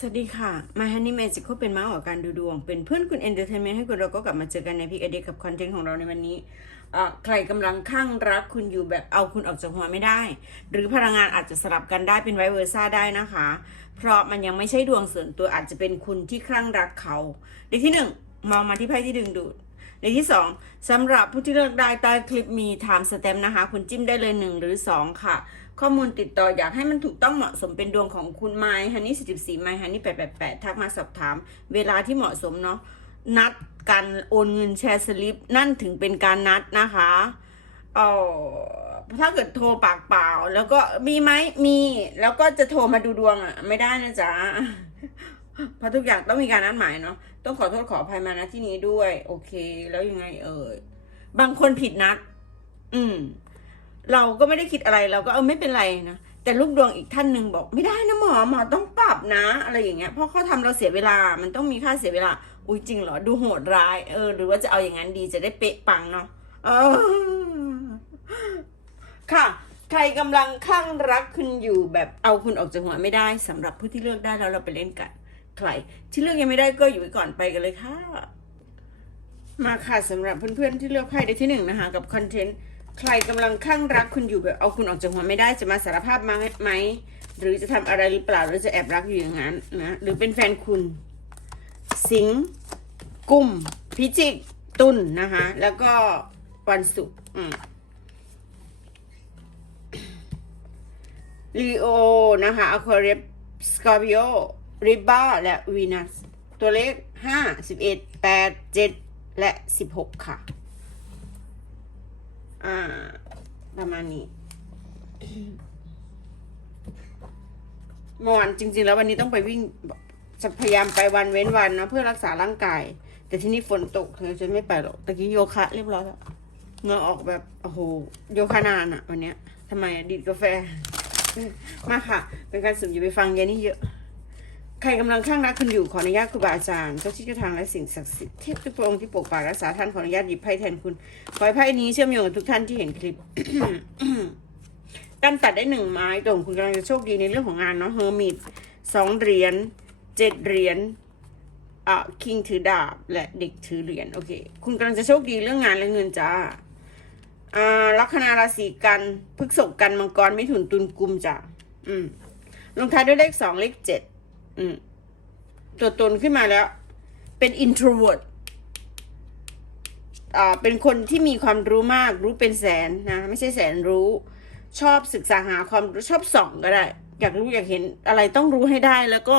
สวัสดีค่ะ My Honey Magic ก็เป็นม้าออกการดูดวง เป็นเพื่อนคุณ Entertainment ให้คุณเราก็กลับมาเจอกันในพิกอเดียกับคอนเทนต์ของเราในวันนี้ ใครกำลังข้างรักคุณอยู่แบบเอาคุณออกจากหัวไม่ได้ หรือพลังงานอาจจะสลับกันได้เป็นไวเวอร์ซ่าได้นะคะ เพราะมันยังไม่ใช่ดวงส่วนตัวอาจจะเป็นคุณที่คลั่งรักเขาในที่หนึ่งมองมาที่ไพ่ที่ดึงดูดในที่สองสำหรับผู้ที่เลือกได้ใต้คลิปมี time stamp นะคะ คุณจิ้มได้เลยหนึ่งหรือสองค่ะ ข้อมูลติดต่ออยากให้มันถูกต้องเหมาะสมเป็นดวงของคุณไมฮันนี่44ไมฮันนี่888ทักมาสอบถาม เวลาที่เหมาะสมเนาะนัดการโอนเงินแชร์สลิปนั่นถึงเป็นการนัดนะคะเออถ้าเกิดโทรปากเปล่า แล้วก็มีไหมมี แล้วก็จะโทรมาดูดวงอะ ไม่ได้นะจ๊ะเพราะทุกอย่างต้องมีการนัดหมายเนาะต้องขอโทษขออภัยมาณที่นี้ด้วย โอเค แล้วยังไงเอ่ยบางคนผิดนัด อืม เราก็ไม่ได้คิดอะไรเราก็เออไม่เป็นไรนะแต่ลูกดวงอีกท่านหนึ่งบอกไม่ได้นะหมอหมอต้องปรับนะ อะไรอย่างเงี้ยเพราะเขาทำเราเสียเวลามันต้องมีค่าเสียเวลา อุ้ยจริงเหรอดูโหดร้ายเออ หรือว่าจะเอาอย่างนั้นดีจะได้เป๊ะปังเนาะเออค่ะ ใครกำลังข้างรักคุณอยู่แบบเอาคุณออกจากหัวไม่ได้สำหรับผู้ที่เลือกได้แล้วเราไปเล่นกัน ใคร ที่เลือกยังไม่ได้ก็อยู่ไว้ก่อนไปกันเลยค่ะ มาค่ะสำหรับเพื่อนๆที่เลือกไพ่ในที่หนึ่งนะคะ กับคอนเทนต์ ใครกำลังข้างรักคุณอยู่แบบเอาคุณออกจากหัวไม่ได้จะมาสารภาพมาไหมหรือจะทำอะไรหรือเปล่าหรือจะแอบรักอยู่อย่างนั้นนะหรือเป็นแฟนคุณ สิงกุมพิจิกตุลนะคะแล้วก็วันศุกร์ลีโอนะคะอควาเรียสกอร์ปิโอริบาและวีนัสตัวเลขห้าสิบเอ็ดแปดเจ็ดและสิบหกค่ะ อ่า ประมาณนี้มอนจริง ๆ แล้ววันนี้ต้องไปวิ่งจะพยายามไปวันเว้นวันนะเพื่อรักษาร่างกาย แต่ที่นี่ฝนตกเธอจะไม่ไปหรอกตะกี้โยคะเรียบร้อยแล้วเงื่ออกแบบโอ้โหโยคะนานอะวันเนี้ยทำไมอะดีดกาแฟ มาค่ะ เป็นการสืบอย่าไปฟังยานี่เยอะ ใครกำลังข้างรักคุณอยู่ขออนุญาตครูบาอาจารย์เจ้าที่เจ้าทางและสิ่งศักดิ์สิทธิ์เทพทุกพระองค์ที่ปกปักรักษาท่านขออนุญาตหยิบไพ่แทนคุณขอให้ไพ่นี้เชื่อมโยงกับทุกท่านที่เห็นคลิปการตัดได้หนึ่งไม้ตรงคุณกำลังจะโชคดีในเรื่องของงานเนาะเฮอร์มิตสองเหรียญเจ็ดเหรียญอะคิงถือดาบและเด็กถือเหรียญโอเค คุณกำลังจะโชคดีเรื่องงานและเงินจ้าอ่าลัคนาราศีกันพฤกษกกันมังกรมิถุนตุลกุมจ้าอืมลงท้ายด้วยเลขสองเลขเจ็ด อืมตัวตนขึ้นมาแล้ว เป็น introvert อ่า เป็นคนที่มีความรู้มาก รู้เป็นแสนนะ ไม่ใช่แสนรู้ ชอบศึกษาหาความรู้ชอบส่องก็ได้ อยากรู้อยากเห็นอะไรต้องรู้ให้ได้ แล้วก็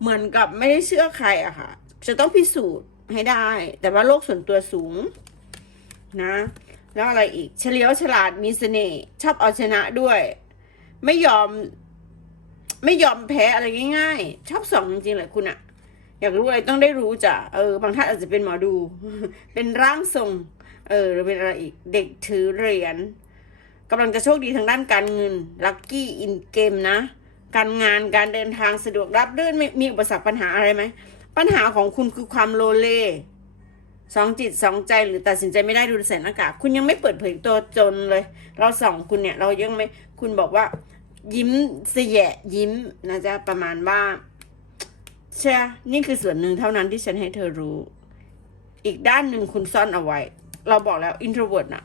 เหมือนกับไม่ได้เชื่อใครอะค่ะ จะต้องพิสูจน์ให้ได้ แต่ว่าโลกส่วนตัวสูงนะ แล้วอะไรอีก เฉลียวฉลาดมีเสน่ห์ ชอบเอาชนะด้วย ไม่ยอม ไม่ยอมแพ้อะไรง่ายๆ ชอบส่องจริงๆแหละคุณอะอยากรู้อะไรต้องได้รู้จ้ะเออบางท่านอาจจะเป็นหมอดู เป็นร่างทรง เออหรือเป็นอะไรอีกเด็กถือเหรียญกำลังจะโชคดีทางด้านการเงินลัคกี้อินเกมนะ การงานการเดินทางสะดวกรับรื่นไม่มีอุปสรรคปัญหาอะไรไหมปัญหาของคุณคือความโลเลสองจิตสองใจหรือตัดสินใจไม่ได้ดูใส่หน้ากากคุณยังไม่เปิดเผยตัวจนเลย เราสองคุณเนี่ย เรายังไม่คุณบอกว่า ยิ้มเสยะยิ้มนะจ๊ะประมาณว่าเช่นี่คือส่วนหนึ่งเท่านั้นที่ฉันให้เธอรู้ อีกด้านหนึ่งคุณซ่อนเอาไว้ เราบอกแล้ว introvert น่ะ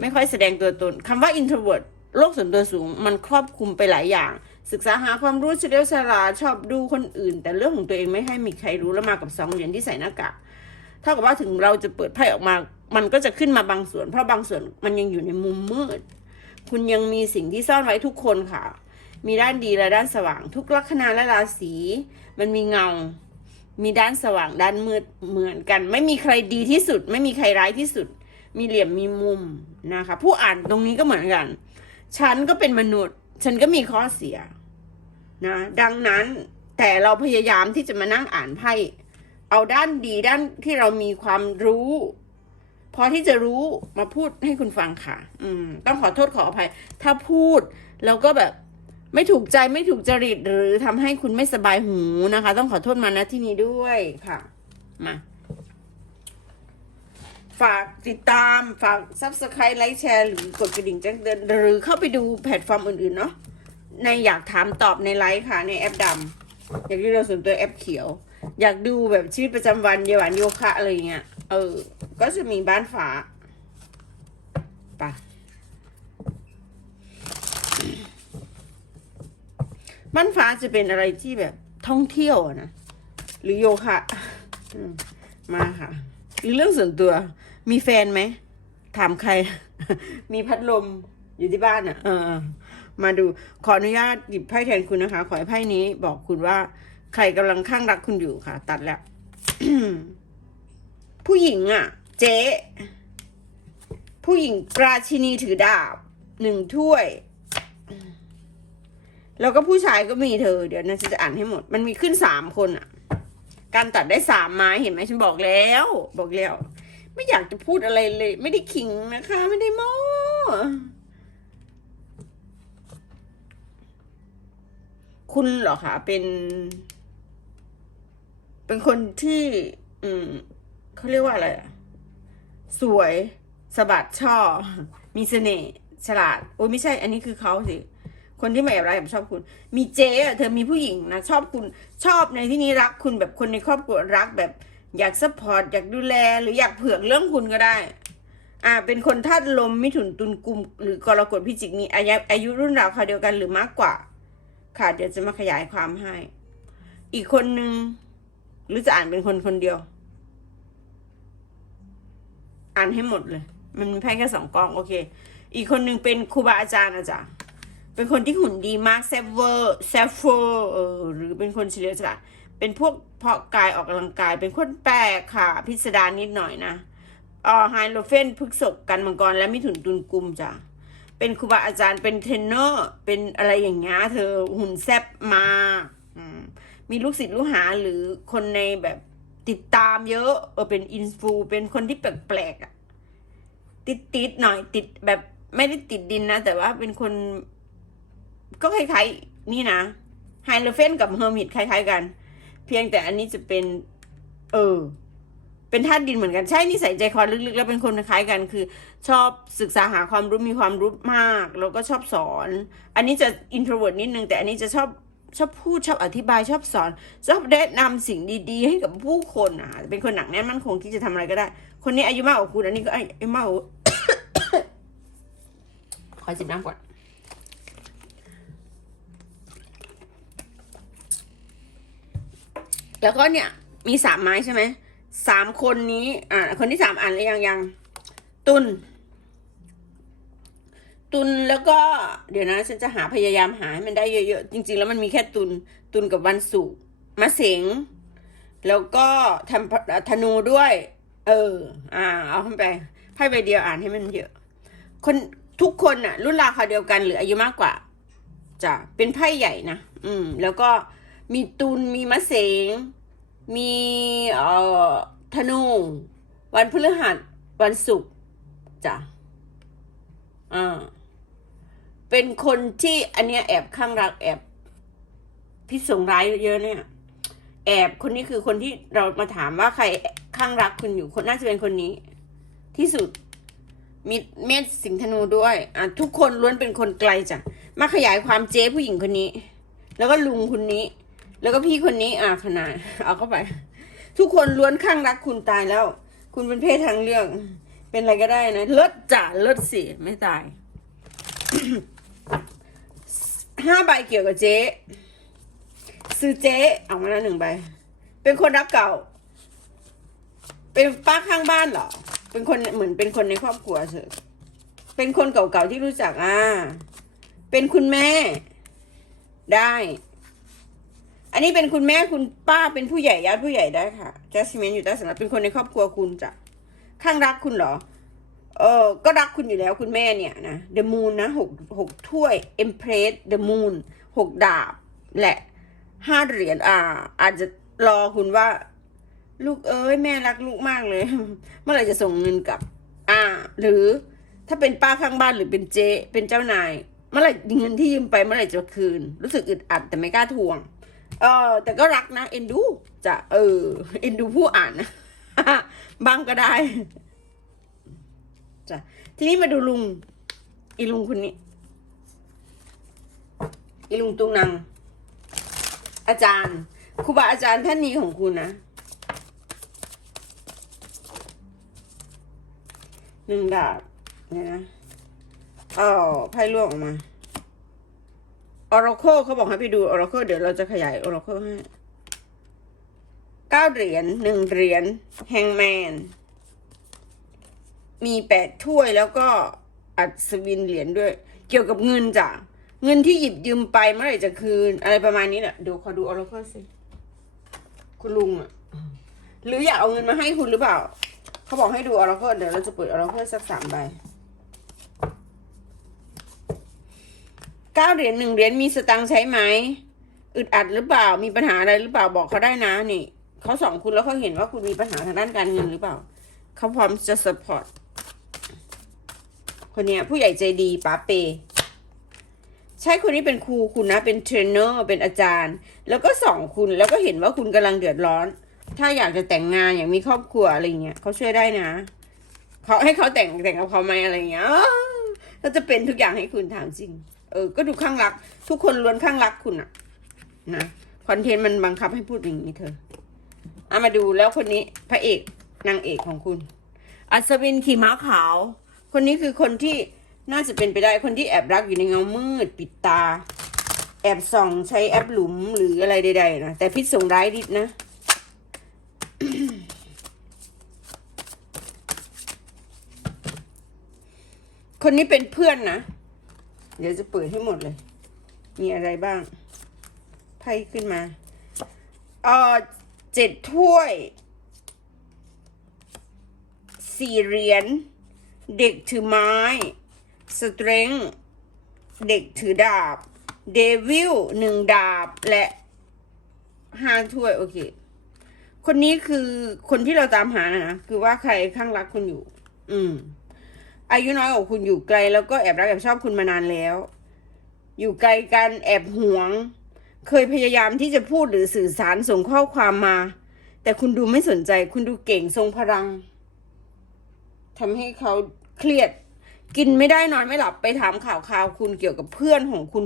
ไม่ค่อยแสดงตัวตนคำว่า introvert โลกส่วนตัวสูงมันครอบคลุมไปหลายอย่าง ศึกษาหาความรู้เฉลียวฉลาดชอบดูคนอื่น แต่เรื่องของตัวเองไม่ให้มีใครรู้แล้วมากับสองเหรียญที่ใส่หน้ากากเท่ากับว่าถึงเราจะเปิดไพ่ออกมา มันก็จะขึ้นมาบางส่วน เพราะบางส่วนมันยังอยู่ในมุมมืด คุณยังมีสิ่งที่ซ่อนไว้ทุกคนค่ะ มีด้านดีและด้านสว่าง ทุกลัคนาและราศีมันมีเงา มีด้านสว่างด้านมืดเหมือนกัน ไม่มีใครดีที่สุด ไม่มีใครร้ายที่สุด มีเหลี่ยมมีมุมนะคะ ผู้อ่านตรงนี้ก็เหมือนกัน ฉันก็เป็นมนุษย์ ฉันก็มีข้อเสียนะดังนั้นแต่เราพยายามที่จะมานั่งอ่านไพ่เอาด้านดีด้านที่เรามีความรู้ พอที่จะรู้มาพูดให้คุณฟังค่ะ อืม ต้องขอโทษขออภัย ถ้าพูดแล้วก็แบบไม่ถูกใจไม่ถูกจริตหรือทำให้คุณไม่สบายหูนะคะ ต้องขอโทษมาณที่นี้ด้วยค่ะ มา ฝากติดตามฝาก subscribe ไลค์แชร์หรือกดกระดิ่งแจ้งเตือนหรือเข้าไปดูแพลตฟอร์มอื่นๆเนาะในอยากถามตอบในไลฟ์ค่ะ ในแอปดอยากดูเราส่วนตัวแอปเขียว อยากดูแบบชีวิตประจำวันเยาวานโยคะอะไรเงี้ย เออ ก็จะมีบ้านฟ้าปะบ้านฟ้าจะเป็นอะไรที่แบบท่องเที่ยวนะ หรือโยคะมาค่ะ หรือเรื่องส่วนตัว มีแฟนไหม ถามใคร มีพัดลมอยู่ที่บ้านอะ เออ มาดู ขออนุญาตหยิบไพ่แทนคุณนะคะ ขอให้ไพ่นี้บอกคุณว่า ใครกำลังข้างรักคุณอยู่ค่ะ ตัดแล้ว ผู้หญิงอะ เจ๊ผู้หญิงราชินีถือดาบหนึ่งถ้วย แล้วก็ผู้ชายก็มีเธอ เดี๋ยวนะฉันจะอ่านให้หมด มันมีขึ้นสามคนอะ การตัดได้สามไม้เห็นไหมฉันบอกแล้ว บอกแล้ว ไม่อยากจะพูดอะไรเลย ไม่ได้ขิงนะคะ ไม่ได้โม้คุณเหรอคะเป็น เป็นคนที่ อืมเขาเรียกว่าอะไรสวยสะบัดช่อมีเสน่ห์ฉลาด โอ้ยไม่ใช่ อันนี้คือเขาสิคนที่มาแอบรักแอบชอบคุณ มีเจ๊เธอมีผู้หญิงนะชอบคุณชอบในที่นี้รักคุณแบบคนในครอบครัวรักแบบอยากซัพพอร์ตอยากดูแลหรืออยากเผือกเรื่องคุณก็ได้ อ่า เป็นคนธาตุลมมิถุนตุลกุม หรือกรกฎพิจิกมีอายุอายุรุ่นราวคราวเดียวกันหรือมากกว่า ค่ะเดี๋ยวจะมาขยายความให้ อีกคนนึง หรือจะอ่านเป็นคนคนเดียว อ่านให้หมดเลย มันมีไพ่แค่สองกองโอเค อีกคนหนึ่งเป็นครูบาอาจารย์นะจ๊ะเป็นคนที่หุ่นดีมากแซฟเวอร์แซฟเฟอร์เออหรือเป็นคนเฉลียวฉลาดเป็นพวกเพาะกายออกกำลังกาย เป็นคนแปลกค่ะ พิสดารนิดหน่อยนะออไฮโลเฟนพฤกษกกันมังกรและมิถุนตุลกุมจ้ะเป็นครูบาอาจารย์เป็นเทรนเนอร์ เป็นอะไรอย่างเงี้ยเธอหุ่นแซบมากอื มีลูกศิษย์ลูกหาหรือคนในแบบติดตามเยอะเออเป็นอินฟูเป็นคนที่แปลกๆอะ ติดติดหน่อยติดแบบไม่ได้ติดดินนะ แต่ว่าเป็นคน ก็คล้ายๆ นี่นะไฮโลเฟนกับเฮอร์มิตคล้าย ๆ กัน เพียงแต่อันนี้จะเป็น เออ เป็นธาตุดินเหมือนกันใช่นิสัยใจคอลึกๆ แล้วเป็นคนคล้ายกันคือ ชอบศึกษาหาความรู้มีความรู้มาก แล้วก็ชอบสอน อันนี้จะอินโทรเวิร์ดนิดนึงแต่อันนี้จะชอบ ชอบพูดชอบอธิบายชอบสอน ชอบแนะนำสิ่งดีๆ ให้กับผู้คนอะเป็นคนหนักแน่นมั่นคงที่จะทำอะไรก็ได้ คนนี้อายุมากกว่าคุณอันนี้ก็อายุมากกว่าขอจิบน้ำก่อนแล้วก็เนี่ยมีสามไม้ใช่ไหมสามคนนี้ อ่า คนที่สามอ่านหรือยังยัง ตุน ตุนแล้วก็เดี๋ยวนะ ฉันจะหาพยายามหาให้มันได้เยอะๆ จริง ๆ แล้วมันมีแค่ตุนตุนกับวันศุกร์มะเสงแล้วก็ทำธนูด้วย เออ อ่า เอาขึ้นไปไพ่ใบเดียวอ่านให้มันเยอะ คนทุกคนน่ะรุ่นราวคราวเดียวกันหรืออายุมากกว่าจะเป็นไพ่ใหญ่นะอืม แล้วก็มีตุลมีมะเสงมีเอ่อธนู วันพฤหัสวันศุกร์จ้ะอ่า เป็นคนที่อันเนี้ยแอบข้างรักแอบพิษสงร้ายเยอะเนี่ย แอบคนนี้คือคนที่เรามาถามว่าใครข้างรักคุณอยู่คนน่าจะเป็นคนนี้ ที่สุดมีเมษสิงห์ธนูด้วยอะทุกคนล้วนเป็นคนไกลจ้ะมาขยายความเจ๊ผู้หญิงคนนี้ แล้วก็ลุงคนนี้ แล้วก็พี่คนนี้ อะขนาดเอาเข้าไป ทุกคนล้วนข้างรักคุณตายแล้ว คุณเป็นเพศทางเลือก เป็นอะไรก็ได้นะเลิศจ้ะเลิศสิไม่ตาย ห้าใบเกี่ยวกับเจ๊ ซื้อเจ๊เอามาแล้วหนึ่งใบ เป็นคนรักเก่า เป็นป้าข้างบ้านเหรอ เป็นคนเหมือนเป็นคนในครอบครัวเถอะเป็นคนเก่าๆที่รู้จักอ่า เป็นคุณแม่ ได้ อันนี้เป็นคุณแม่คุณป้าเป็นผู้ใหญ่ญาติผู้ใหญ่ได้ค่ะแจสมินอยู่ใต้สำนักเป็นคนในครอบครัวคุณจ้ะข้างรักคุณเหรอ เออก็รักคุณอยู่แล้วคุณแม่เนี่ยนะ The Moon นะหกหกถ้วย Empress The Moon หกดาบ และห้าเหรียญอ่า อาจจะรอคุณว่า ลูกเอ้ยแม่รักลูกมากเลย เมื่อไหร่จะส่งเงินกลับ อ่า หรือถ้าเป็นป้าข้างบ้านหรือเป็นเจ๊เป็นเจ้านาย เมื่อไหร่เงินที่ยืมไปเมื่อไหร่จะคืน รู้สึกอึดอัดแต่ไม่กล้าทวง เออแต่ก็รักนะเอ็นดูจะเออเอ็นดูผู้อ่านนะบ้างก็ได้ จ้ะทีนี้มาดูลุง อีลุงคนนี้ อีลุงตุงนางอาจารย์ครูบาอาจารย์ท่านนี้ของคุณนะหนึ่งดาบเนี่ยนะเอาไพ่ล่วงออกมา Oracle เขาบอกให้ไปดู Oracle เดี๋ยวเราจะขยาย Oracle ให้เก้าเหรียญหนึ่งเหรียญแฮงแมน มีแปดถ้วยแล้วก็อัศวินเหรียญด้วย เกี่ยวกับเงินจ้ะเงินที่หยิบยืมไปเมื่อไหร่จะคืน อะไรประมาณนี้แหละเดี๋ยวขอดู Oracle สิ คุณลุงอะหรืออยากเอาเงินมาให้คุณหรือเปล่า เขาบอกให้ดู Oracle เดี๋ยวเราจะเปิด Oracle สักสามใบเก้าเหรียญหนึ่งเหรียญมีสตังค์ใช้ไหมอึดอัดหรือเปล่ามีปัญหาอะไรหรือเปล่าบอกเขาได้นะนี่เขาสองคุณแล้วเขาเห็นว่าคุณมีปัญหาทางด้านการเงินหรือเปล่าเขาพร้อมจะสปอร์ต คนเนี้ยผู้ใหญ่ใจดีป้าเป ใช่คนนี้เป็นครูคุณนะ เป็นเทรนเนอร์ เป็นอาจารย์ แล้วก็สองคุณ แล้วก็เห็นว่าคุณกำลังเดือดร้อน ถ้าอยากจะแต่งงานอยากมีครอบครัวอะไรเงี้ยเขาช่วยได้นะ เขาให้เขาแต่งแต่งกับเขาไหมอะไรเงี้ยเขาจะเป็นทุกอย่างให้คุณถามจริง เออ ก็ดูข้างรัก ทุกคนล้วนข้างรักคุณอะนะคอนเทนต์มันบังคับให้พูดอย่างนี้เธอ เอามาดูแล้วคนนี้พระเอกนางเอกของคุณ อัศวินขี่ม้าขาว คนนี้คือคนที่น่าจะเป็นไปได้คนที่แอบรักอยู่ในเงามืดปิดตา แอบส่องใช้แอปหลุมหรืออะไรใดๆนะแต่พิษส่งร้ายดิดนะคนนี้เป็นเพื่อนนะ เดี๋ยวจะเปิดให้หมดเลย มีอะไรบ้าง ไพ่ขึ้นมาเออเจ็ดถ้วย สี่เหรียญ เด็กถือไม้ สเตรงเด็กถือดาบ เดวิลหนึ่งดาบและห้าถ้วย โอเค คนนี้คือคนที่เราตามหานะนะคือว่าใครข้างรักคุณอยู่ อืม อายุน้อยกว่าคุณอยู่ไกล แล้วก็แอบรักแอบชอบคุณมานานแล้ว อยู่ไกลกันแอบหวง เคยพยายามที่จะพูดหรือสื่อสารส่งข้อความมา แต่คุณดูไม่สนใจ คุณดูเก่งทรงพลังทำให้เขา เครียด กินไม่ได้นอนไม่หลับไปถามข่าวข่าวคุณเกี่ยวกับเพื่อนของคุณ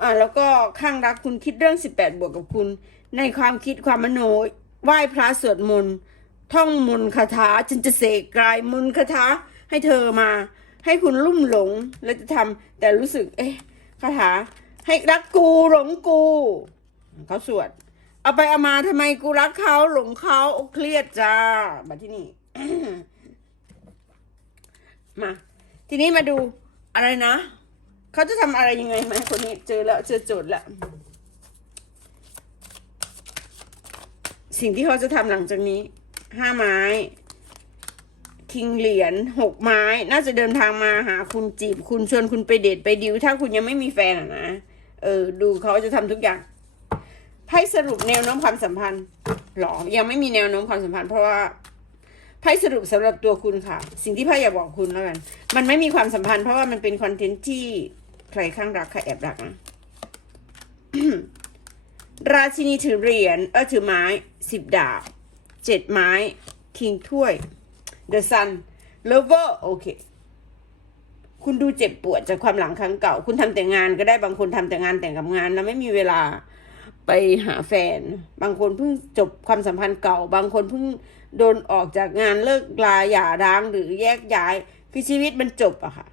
อ่าแล้วก็ข้างรักคุณคิดเรื่องสิบแปดบวกกับคุณ ในความคิดความมโนไหว้พระสวดมนต์ท่องมนต์คาถาจึงจะเสกกลายมนต์คาถาให้เธอมา ให้คุณลุ่มหลงแล้วจะทำแต่รู้สึก เอ๊ะคาถา ให้รักกูหลงกูเขาสวด เอาไปเอามาทำไมกูรักเขาหลงเขาเครียดจ้ามาที่นี่ มา ทีนี้มาดูอะไรนะเขาจะทำอะไรยังไงไหมคนนี้เจอแล้วเจอโจทย์แล้วสิ่งที่เขาจะทำหลังจากนี้ห้าไม้ คิงเหรียญหกไม้ น่าจะเดินทางมาหาคุณจีบ คุณชวนคุณไปเดทไปดิว ถ้าคุณยังไม่มีแฟนอะนะ เออ ดูเขาจะทำทุกอย่างไพ่สรุปแนวโน้มความสัมพันธ์หรอ ยังไม่มีแนวโน้มความสัมพันธ์เพราะว่า ไพ่สรุปสำหรับตัวคุณค่ะ สิ่งที่ไพ่อยากบอกคุณแล้วกัน มันไม่มีความสัมพันธ์เพราะว่ามันเป็นคอนเทนต์ที่ใครข้างรักใครแอบรักนะราชินีถือเหรียญเออถือไม้สิบดาบเจ็ดไม้คิงถ้วย The Sun Lover โอเค คุณดูเจ็บปวดจากความหลังครั้งเก่า คุณทำแต่งานก็ได้บางคนทำแต่งานแต่งกับงาน แล้วไม่มีเวลาไปหาแฟน บางคนเพิ่งจบความสัมพันธ์เก่า บางคนเพิ่ง โดนออกจากงานเลิกลาหย่าร้างหรือแยกย้าย คือชีวิตมันจบอะค่ะ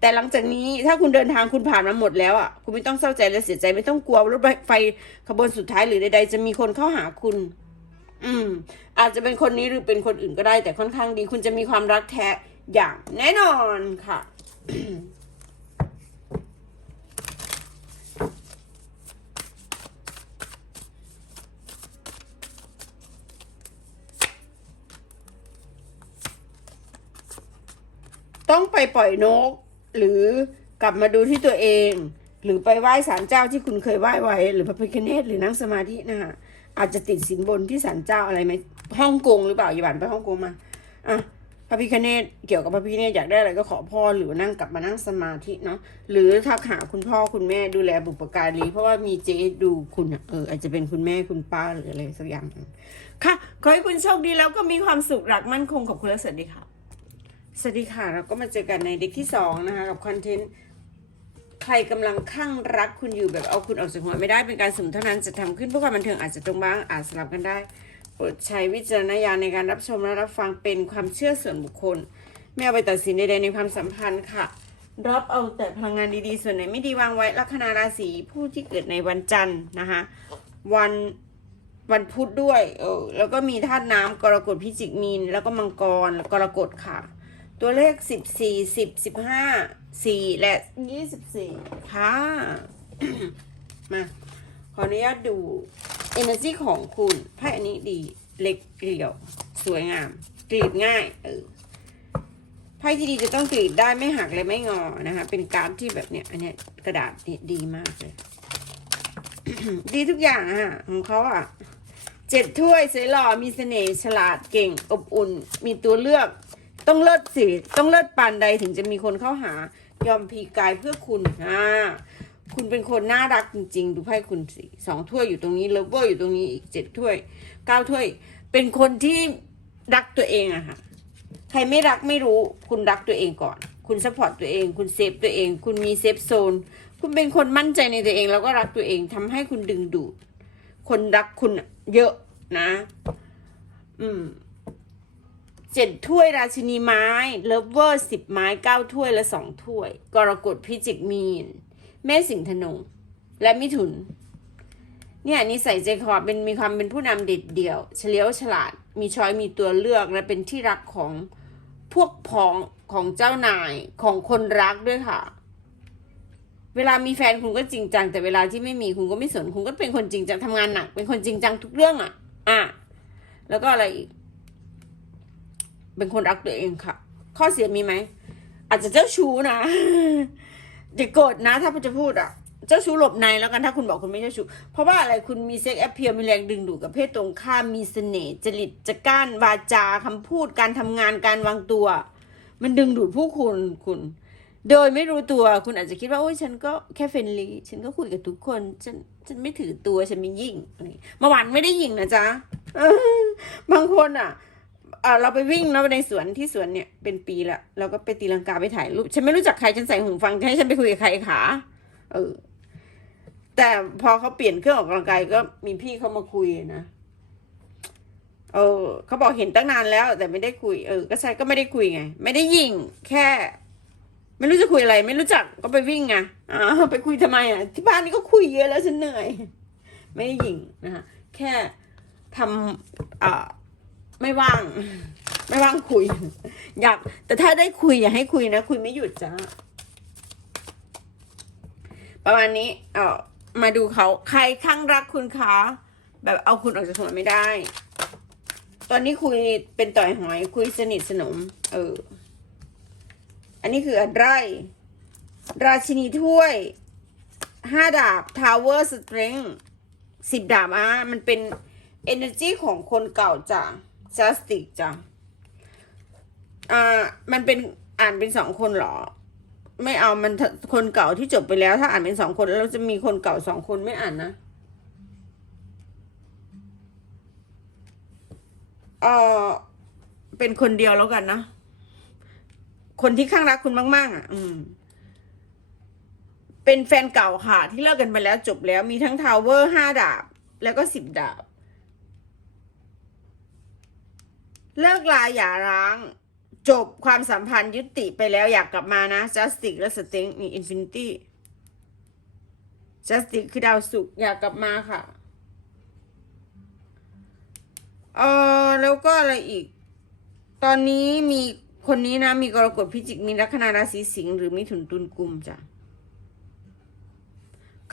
แต่หลังจากนี้ถ้าคุณเดินทางคุณผ่านมาหมดแล้วอะคุณไม่ต้องเศร้าใจและเสียใจไม่ต้องกลัวรถไฟขบวนสุดท้ายหรือใด ๆ จะมีคนเข้าหาคุณ อืม อาจจะเป็นคนนี้หรือเป็นคนอื่นก็ได้ แต่ค่อนข้างดี คุณจะมีความรักแท้อย่างแน่นอนค่ะ ต้องไปปล่อยนก หรือกลับมาดูที่ตัวเอง หรือไปไหว้ศาลเจ้าที่คุณเคยไหว้ไว้ หรือพระพิฆเนศหรือนั่งสมาธินะคะอาจจะติดสินบนที่ศาลเจ้าอะไรไหมฮ่องกงหรือเปล่าอย่าบันไปฮ่องกงมาอะพระพิฆเนศเกี่ยวกับพระพิฆเนศอยากได้อะไรก็ขอพ่อหรือนั่งกลับมานั่งสมาธิเนาะหรือทักหาคุณพ่อคุณแม่ดูแลบุปการีเพราะว่ามีเจ๊ดูคุณเอออาจจะเป็นคุณแม่คุณป้าหรืออะไรสักอย่างค่ะขอให้คุณโชคดีแล้วก็มีความสุขรักมั่นคงขอบคุณและสวัสดีค่ะ สวัสดีค่ะ เราก็มาเจอกันในเด็กที่สองนะคะ กับคอนเทนต์ ใครกำลังข้างรักคุณอยู่แบบเอาคุณออกจากหัวไม่ได้เป็นการสุ่มเท่านั้นจะทำขึ้นเพื่อความบันเทิงอาจจะตรงบ้างอาจสลับกันได้โปรดใช้วิจารณญาณในการรับชมและรับฟังเป็นความเชื่อส่วนบุคคล ไม่เอาไปตัดสินใดๆในความสัมพันธ์ค่ะ รับเอาแต่พลังงานดีๆ ส่วนไหนไม่ดีวางไว้ลัคนาราศีผู้ที่เกิดในวันจันทร์นะคะวันวันพุธด้วยเออแล้วก็มีธาตุน้ำกรกฎพิจิกมีน แล้วก็มังกรกรกฎค่ะ ตัวเลขสิบสี่สิบสิบห้าสี่และยี่สิบสี่ค่ะ มา ขออนุญาตดู energy ของคุณไพ่อันนี้ดีเล็กเกลียว สวยงาม กรีดง่าย เออไพ่ที่ดีจะต้องกรีดได้ไม่หักเลยไม่งอนะคะ เป็นการดที่แบบเนี้ย อันเนี้ยกระดาษเนี่ยดีมากเลย ดีทุกอย่างอะของเขาอะเจ็ดถ้วยสวยหล่อมีเสน่ห์ฉลาดเก่ง อบอุ่น มีตัวเลือก ต้องเลิศสิต้องเลิศปานใดถึงจะมีคนเข้าหา ยอมพีกายเพื่อคุณอ่าคุณเป็นคนน่ารักจริง ๆ ดูไพ่คุณสิสองถ้วยอยู่ตรงนี้เลเวอร์อยู่ตรงนี้อีกเจ็ดถ้วยเก้าถ้วย เป็นคนที่รักตัวเองอะค่ะใครไม่รักไม่รู้คุณรักตัวเองก่อน คุณซัพพอร์ตตัวเอง คุณเซฟตัวเอง คุณมีเซฟโซน คุณเป็นคนมั่นใจในตัวเอง แล้วก็รักตัวเองทำให้คุณดึงดูดคนรักคุณเยอะนะ อืม เจ็ดถ้วยราชินีไม้ เลเวอร์สิบไม้เก้าถ้วยและสองถ้วย กรกฎพิจิกมีน แม่สิงห์ธนง และมิถุน เนี่ยนิสัยใจคอเป็นมีความเป็นผู้นำเด็ดเดี่ยว เฉลียวฉลาด มีช้อยมีตัวเลือกและเป็นที่รักของพวกพ้องของเจ้านายของคนรักด้วยค่ะ เวลามีแฟนคุณก็จริงจัง แต่เวลาที่ไม่มีคุณก็ไม่สนคุณก็เป็นคนจริงจังทำงานหนัก เป็นคนจริงจังทุกเรื่องอะ อะ แล้วก็อะไรอีก เป็นคนรักตัวเองค่ะ ข้อเสียมีไหม อาจจะเจ้าชู้นะอย่าโกรธนะ ถ้าจะพูดอะ เจ้าชู้หลบในแล้วกันถ้าคุณบอกคุณไม่เจ้าชู้ เพราะว่าอะไรคุณมีเซ็กแอพเพียมีแรงดึงดูดกับเพศตรงข้ามมีเสน่ห์จริตจะก้านวาจาคำพูดการทำงานการวางตัว มันดึงดูดผู้คุณคุณ โดยไม่รู้ตัวคุณอาจจะคิดว่าโอ้ยฉันก็แค่เฟรนลี่ฉันก็คุยกับทุกคนฉันฉันไม่ถือตัวฉันไม่ยิ่งเมื่อวานไม่ได้ยิงนะจ๊ะบางคนอะอ่า เราไปวิ่งแล้วในสวนที่สวนเนี่ยเป็นปีละเราก็ไปตีลังกาไปถ่ายรูปฉันไม่รู้จักใครฉันใส่หูฟังให้ฉันไปคุยกับใครขาเออ แต่พอเขาเปลี่ยนเครื่องออกกำลังกายก็มีพี่เขามาคุยนะเออเขาบอกเห็นตั้งนานแล้ว แต่ไม่ได้คุยเออก็ใช่ก็ไม่ได้คุยไง ไม่ได้ยิงแค่ ไม่รู้จะคุยอะไร ไม่รู้จักก็ไปวิ่งไงอ่าไปคุยทำไมอะที่บ้านนี่ก็คุยเยอะแล้วฉันเหนื่อย ไม่ได้ยิงนะคะแค่ทำอ่า ไม่ว่าง ไม่ว่างคุย อยาก แต่ถ้าได้คุยอย่าให้คุยนะ คุยไม่หยุดจ้าประมาณนี้ เออมาดูเขาใครข้างรักคุณคะแบบเอาคุณออกจากหัวไม่ได้ ตอนนี้คุยเป็นต่อยหอยคุยสนิทสนม เออ อันนี้คืออะไร ราชินีถ้วยห้าดาบ Tower Strength สิบดาบอะมันเป็น energy ของคนเก่าจ้ะ justice จ้ะอ่ามันเป็นอ่านเป็นสองคนเหรอ ไม่เอามันคนเก่าที่จบไปแล้ว ถ้าอ่านเป็นสองคนแล้วเราจะมีคนเก่าสองคนไม่อ่านนะเออเป็นคนเดียวแล้วกันนะคนที่ข้างรักคุณมาก ๆ อะ อืม เป็นแฟนเก่าค่ะ ที่เลิกกันไปแล้วจบแล้วมีทั้งทาวเวอร์ห้าดาบ แล้วก็สิบดาบ เลิกลาอย่าร้าง จบความสัมพันธ์ยุติไปแล้วอยากกลับมานะ Justice และ Strength มี Infinity Justice คือดาวศุกร์อยากกลับมาค่ะเออแล้วก็อะไรอีก ตอนนี้มีคนนี้นะ มีกรกฎพิจิกมีลัคนาราศีสิงห์หรือมิถุนตุลกุมจ้ะ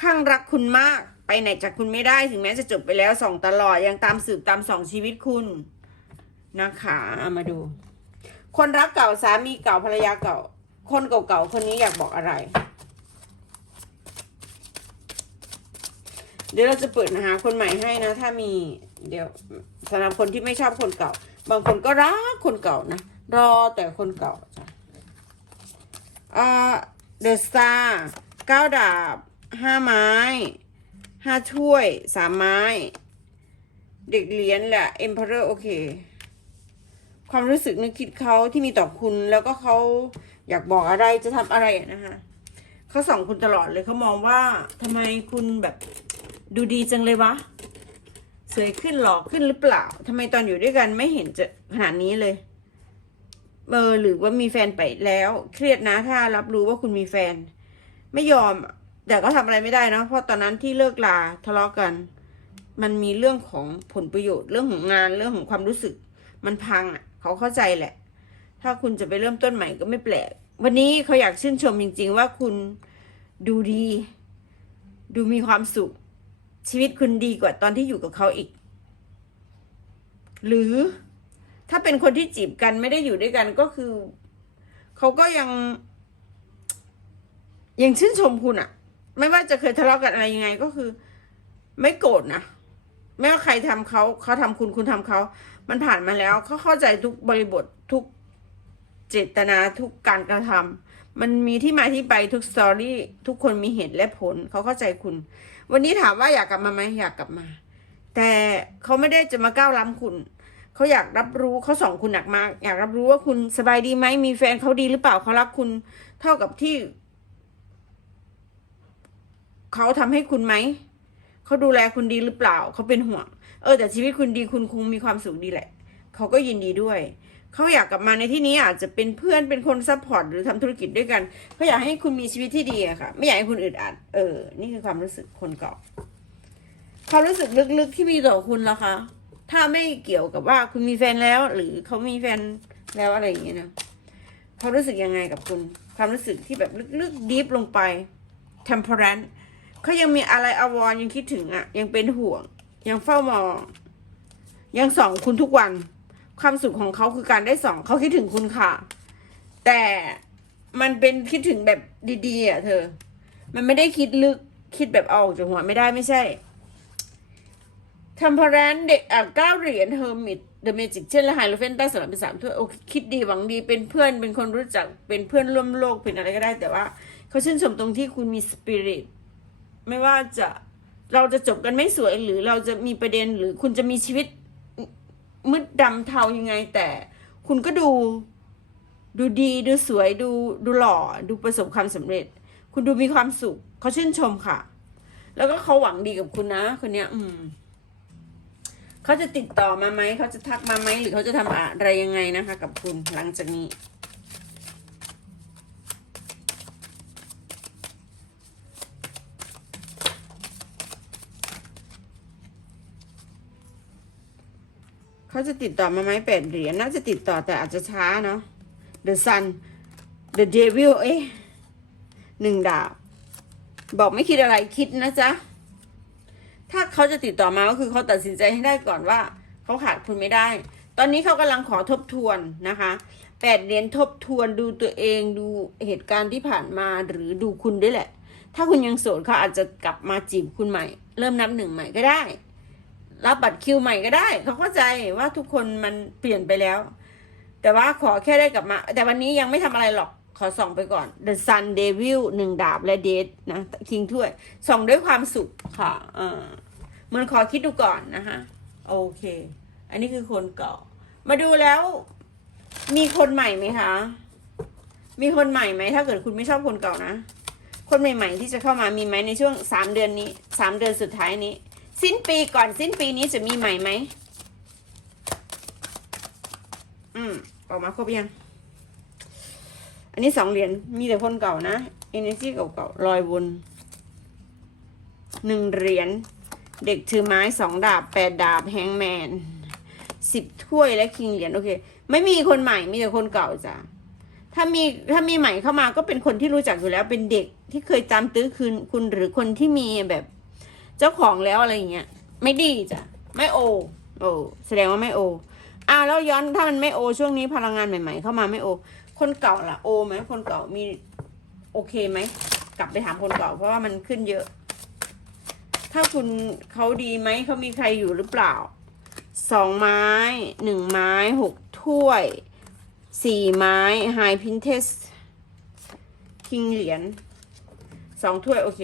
ข้างรักคุณมากไปไหนจากคุณไม่ได้ถึงแม้จะจบไปแล้วส่องตลอดยังตามสืบตามส่องชีวิตคุณ นะคะเอามาดู คนรักเก่าสามีเก่าภรรยาเก่า คนเก่าๆคนนี้อยากบอกอะไร เดี๋ยวเราจะเปิดหาคนใหม่ให้นะ ถ้ามีเดี๋ยวสำหรับคนที่ไม่ชอบคนเก่า บางคนก็รักคนเก่านะ รอแต่คนเก่าจ้ะอ่าเดอะสตาร์เก้าดาบห้าไม้ห้าถ้วยสามไม้ เด็กเหรียญแหละเอ็มเพอร์โอเค ความรู้สึกนึกคิดเขาที่มีต่อคุณ แล้วก็เขาอยากบอกอะไรจะทำอะไรนะคะเขาส่องคุณตลอดเลยเขามองว่าทำไมคุณแบบดูดีจังเลยวะสวยขึ้นหล่อขึ้นหรือเปล่าทำไมตอนอยู่ด้วยกันไม่เห็นจะขนาดนี้เลยเออหรือว่ามีแฟนไปแล้ว เครียดนะถ้ารับรู้ว่าคุณมีแฟน ไม่ยอม แต่ก็ทำอะไรไม่ได้นะเพราะตอนนั้นที่เลิกลาทะเลาะกัน มันมีเรื่องของผลประโยชน์เรื่องของงานเรื่องของความรู้สึก มันพังอะ เขาเข้าใจแหละ ถ้าคุณจะไปเริ่มต้นใหม่ก็ไม่แปลก วันนี้เขาอยากชื่นชมจริง ๆ ว่าคุณดูดี ดูมีความสุข ชีวิตคุณดีกว่าตอนที่อยู่กับเขาอีก หรือถ้าเป็นคนที่จีบกันไม่ได้อยู่ด้วยกันก็คือ เขาก็ยัง ยังชื่นชมคุณอะไม่ว่าจะเคยทะเลาะกันอะไรยังไงก็คือ ไม่โกรธนะไม่ว่าใครทำเขาเขาทำคุณคุณทำเขา มันผ่านมาแล้วเขาเข้าใจทุกบริบททุกเจตนาทุกการกระทำมันมีที่มาที่ไปทุกสตอรี่ทุกคนมีเหตุและผลเขาเข้าใจคุณ วันนี้ถามว่าอยากกลับมาไหมอยากกลับมา แต่เขาไม่ได้จะมาก้าวล้ำคุณเขาอยากรับรู้เขาส่องคุณหนักมาก อยากรับรู้ว่าคุณสบายดีไหมมีแฟนเขาดีหรือเปล่าเขารักคุณเท่ากับที่เขาทำให้คุณไหมเขาดูแลคุณดีหรือเปล่าเขาเป็นห่วง เออแต่ชีวิตคุณดีคุณคงมีความสุขดีแหละ เขาก็ยินดีด้วย เขาอยากกลับมาในที่นี้อาจจะเป็นเพื่อนเป็นคนซัพพอร์ตหรือทำธุรกิจด้วยกันเขาอยากให้คุณมีชีวิตที่ดีอะค่ะ ไม่อยากให้คุณอึดอัด เออ นี่คือความรู้สึกคนเก่าความรู้สึกลึกๆที่มีต่อคุณล่ะคะ ถ้าไม่เกี่ยวกับว่าคุณมีแฟนแล้ว หรือเขามีแฟนแล้วอะไรอย่างเงี้ยนะเขารู้สึกยังไงกับคุณ ความรู้สึกที่แบบลึกๆดีฟลงไป temperance เขายังมีอะไรอาวรณ์ยังคิดถึงอะยังเป็นห่วง ยังเฝ้ามอง ยังส่องคุณทุกวัน ความสุขของเขาคือการได้ส่องเขาคิดถึงคุณค่ะ แต่มันเป็นคิดถึงแบบดีๆอะเธอ มันไม่ได้คิดลึกคิดแบบเอาออกจากหัวไม่ได้ไม่ใช่ทัมพรันเด็กอะเก้าเหรียญเฮอร์มิตเดอะเมจิกเช่นและไฮโลเฟนต้าสลับเป็นสามถ้วยโอเคคิดดีหวังดีเป็นเพื่อนเป็นคนรู้จักเป็นเพื่อนร่วมโลกเป็นอะไรก็ได้ แต่ว่าเขาชื่นชมตรงที่คุณมีสปิริตไม่ว่าจะ เราจะจบกันไม่สวยหรือเราจะมีประเด็นหรือคุณจะมีชีวิตมืดดำเทายังไง แต่คุณก็ดูดูดีดูสวยดูดูหล่อดูประสบความสำเร็จ คุณดูมีความสุขเขาชื่นชมค่ะ แล้วก็เขาหวังดีกับคุณนะ คนเนี้ย อืมเขาจะติดต่อมาไหมเขาจะทักมาไหมหรือเขาจะทำอะไรยังไงนะคะ กับคุณหลังจากนี้ เขาจะติดต่อมาไหมแปดเหรียญน่าจะติดต่อแต่อาจจะช้าเนาะ The Sun The Devil เอ๊ะหนึ่งดาบบอกไม่คิดอะไรคิดนะจ๊ะ ถ้าเขาจะติดต่อมาก็คือเขาตัดสินใจให้ได้ก่อนว่า เขาขาดคุณไม่ได้ ตอนนี้เขากำลังขอทบทวนนะคะแปดเหรียญทบทวนดูตัวเองดูเหตุการณ์ที่ผ่านมาหรือดูคุณด้วยแหละ ถ้าคุณยังโสดเขาอาจจะกลับมาจีบคุณใหม่ เริ่มนับหนึ่งใหม่ก็ได้ รับบัตรคิวใหม่ก็ได้เขาเข้าใจว่าทุกคนมันเปลี่ยนไปแล้ว แต่ว่าขอแค่ได้กลับมา แต่วันนี้ยังไม่ทำอะไรหรอกขอส่องไปก่อน The Sun Devil หนึ่งดาบและเดทนะคิงถ้วยส่องด้วยความสุขค่ะเออเหมือนขอคิดดูก่อนนะคะโอเค อันนี้คือคนเก่า มาดูแล้ว มีคนใหม่ไหมคะ มีคนใหม่ไหมถ้าเกิดคุณไม่ชอบคนเก่านะ คนใหม่ ๆ ที่จะเข้ามามีไหมในช่วงสามเดือนนี้สามเดือนสุดท้ายนี้ สิ้นปีก่อนสิ้นปีนี้จะมีใหม่ไหม อืม ออกมาครบยัง อันนี้สองเหรียญ มีแต่คนเก่านะ energy เก่าๆลอยวนหนึ่งเหรียญ เด็กถือไม้สองดาบแปดดาบแฮงแมนสิบถ้วยและคิงเหรียญโอเค ไม่มีคนใหม่มีแต่คนเก่าจ้ะถ้ามีถ้ามีใหม่เข้ามาก็เป็นคนที่รู้จักอยู่แล้วเป็นเด็กที่เคยตามตื้อคืนคุณหรือคนที่มีแบบ เจ้าของแล้วอะไรอย่างเงี้ย ไม่ดีจ้ะ ไม่โอ โอ แสดงว่าไม่โออ่าแล้วย้อนถ้ามันไม่โอ ช่วงนี้พลังงานใหม่ ๆ เข้ามาไม่โอ คนเก่าล่ะโอไหมคนเก่ามีโอเคไหม กลับไปถามคนเก่าเพราะว่ามันขึ้นเยอะ ถ้าคุณเขาดีไหม เขามีใครอยู่หรือเปล่า สองไม้ หนึ่งไม้ หกถ้วย สี่ไม้ไฮพินเทสคิงเหรียญสองถ้วย โอเค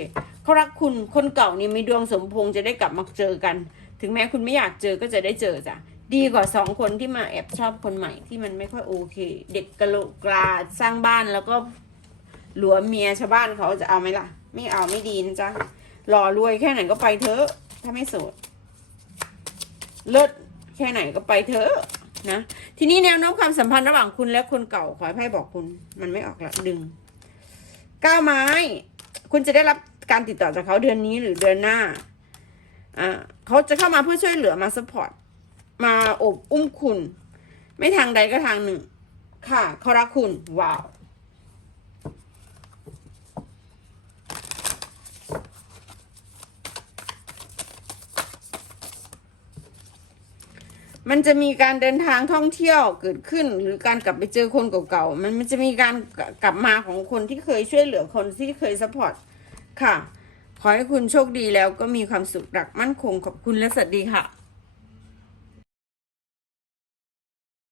เขารักคุณคนเก่านี่มีดวงสมพงษ์จะได้กลับมาเจอกัน ถึงแม้คุณไม่อยากเจอก็จะได้เจอจ้ะดีกว่าสองคนที่มาแอบชอบคนใหม่ที่มันไม่ค่อยโอเค เด็กกะโหลกกลาสร้างบ้านแล้วก็หลัวเมียชาวบ้านเขาจะเอาไหมล่ะ ไม่เอาไม่ดีนะจ๊ะหล่อรวยแค่ไหนก็ไปเถอะถ้าไม่โสดเลิศแค่ไหนก็ไปเถอะนะ ทีนี้แนวโน้มความสัมพันธ์ระหว่างคุณและคนเก่าขอให้ไพ่บอกคุณ มันไม่ออกละดึงก้าวไม้ คุณจะได้รับ การติดต่อจากเขาเดือนนี้หรือเดือนหน้าอ่าเขาจะเข้ามาเพื่อช่วยเหลือมาสปอร์ตมาอบอุ้มคุณ ไม่ทางใดก็ทางหนึ่ง ค่ะเขารักคุณ ว้าวมันจะมีการเดินทางท่องเที่ยวเกิดขึ้น หรือการกลับไปเจอคนเก่าๆ มันมันจะมีการกลับมาของคนที่เคยช่วยเหลือคนที่เคยซัพพอร์ต ค่ะ ขอให้คุณโชคดีแล้วก็มีความสุขรักมั่นคงขอบคุณและสวัสดีค่ะ